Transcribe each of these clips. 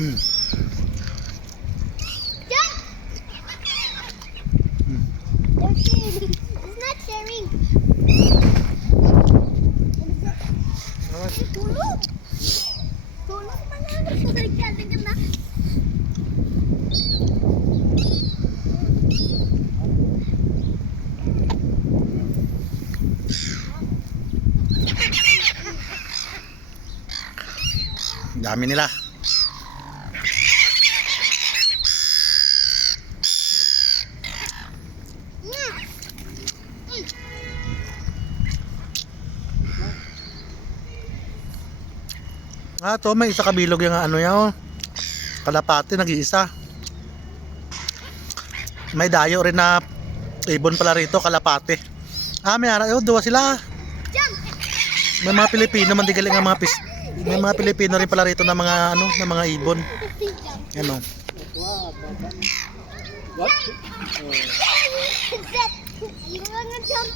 It's not sharing. Tulog. Tulog pa nga. Tingnan na. Dami nila. To may isa kabilog yung ano yan. Kalapati nag-iisa. May dayo rin na ibon pala rito, kalapati. May duwa sila. May mga Pilipino, mandigaling ang mga may mga Pilipino rin pala rito na mga ano, na mga ibon. Ano? What? You wanna jump?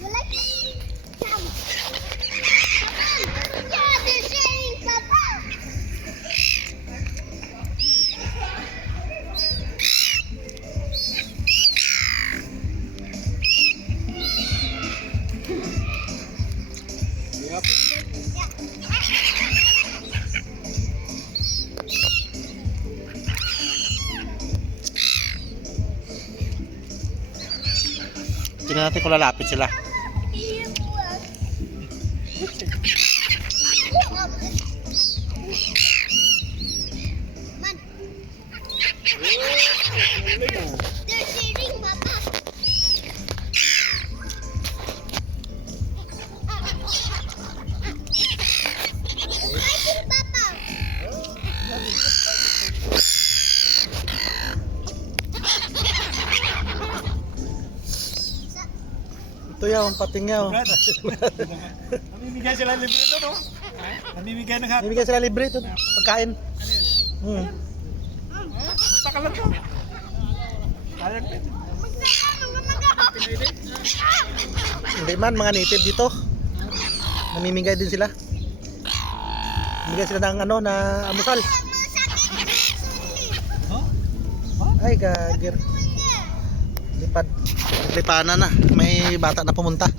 You like jump? Yeah, they're sharing, Papa. Tingnan natin kung lalapit sila. They're sharing, Papa. Fighting, Papa. Ito yung pating yaw. Namimigay sila libre ito, no? Namimigay ng hapon. Namimigay sila libre ito. Pagkain. Basta ka lang to. Ayan pa ito. Hindi man, mga native dito. Namimigay din sila. Namimigay sila ng ano, na amusal. Ay, gagir. Lipad. Lipanan na. May bata na pumunta.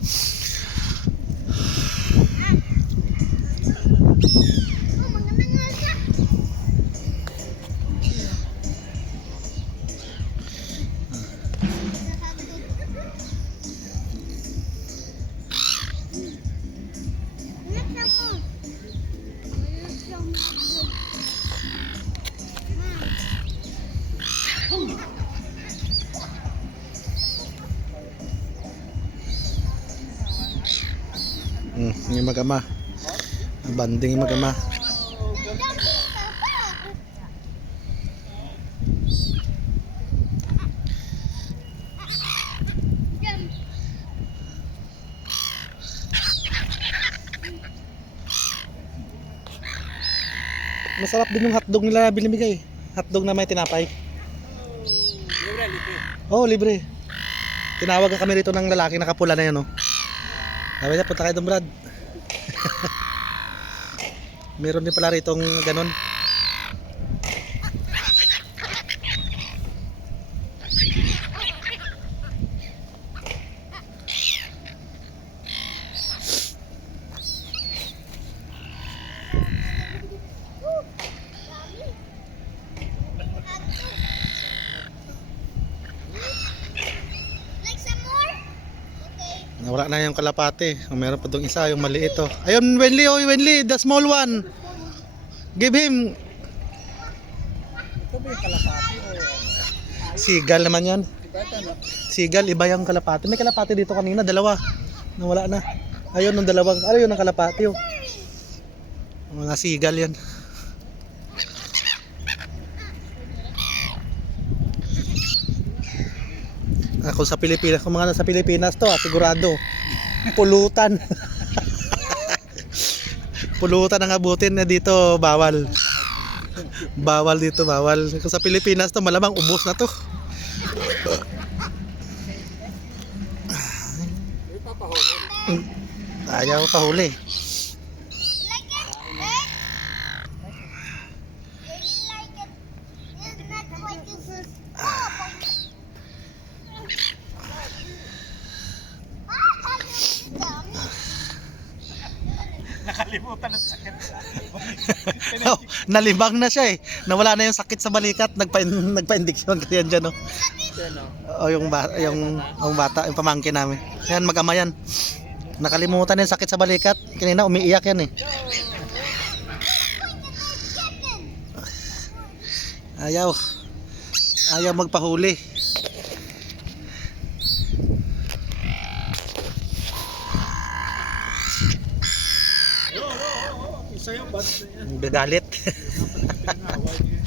Yung mag-ama. Banding yung mag-ama. Masarap din yung hotdog nila na binibigay. Hotdog na may tinapay. Libre. Oh, libre. Tinawag kami rito ng lalaki nakapula na yun, oh. Sabi niya, punta kayo doon, Brad. Meron din pala rito ganun. Nawala na yung kalapate. Meron pa doon isa, yung maliit, oh. Ayun, Wenli, oh, Wenli, the small one. Give him. Ito ba yung kalapati o? Sigal naman yan. Diba ito, no? Sigal, iba yung kalapate. May kalapate dito kanina, dalawa. Nawala na. Ayun, nung dalawang, ano yun ang kalapate, oh. Mga sigal yan. Kung sa Pilipinas, kung mga nasa Pilipinas to, sigurado pulutan. Pulutan ang abutin na dito, bawal. Bawal dito, bawal. Kung sa Pilipinas to, malamang ubos na to. Ayaw pahuli. Nakalimutan ang sakit. Oh, nalimang na siya eh. Nawala na yung sakit sa balikat, nagpa-indiksyon kasi yan dyan, oh. Oh, yung bata, yung pamangkin namin. Yan, mag-ama yan. Nakalimutan na yung sakit sa balikat. Kanina umiiyak yan eh. Ayaw. Ayaw magpahuli. Isa yung bad na yan. Gagalit. Pinangaway niya.